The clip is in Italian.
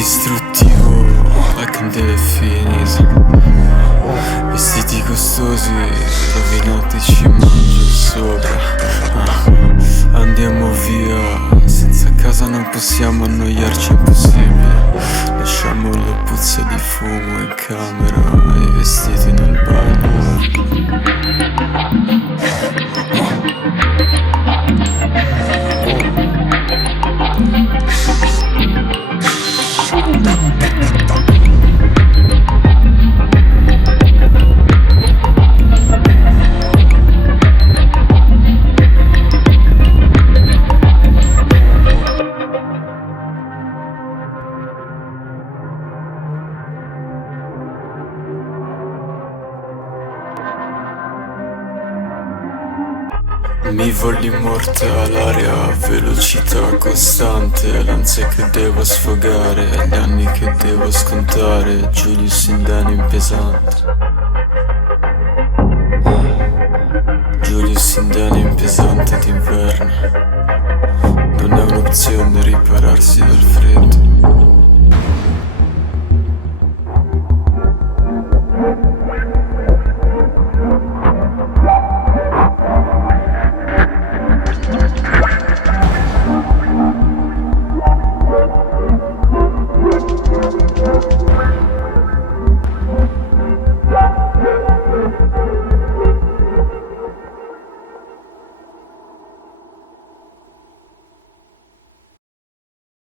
distruttivo, la candela è finita. Vestiti costosi, rovinati ci mangio sopra. Andiamo via, senza casa non possiamo annoiarci, impossibile. Lasciamo la puzza di fumo in camera e i vestiti nel bagno. Mi voglio immortale, aria a velocità costante, l'ansia che devo sfogare, gli anni che devo scontare, Julius Indani pesante. Julius Indani pesante d'inverno, non è un'opzione ripararsi dal freddo.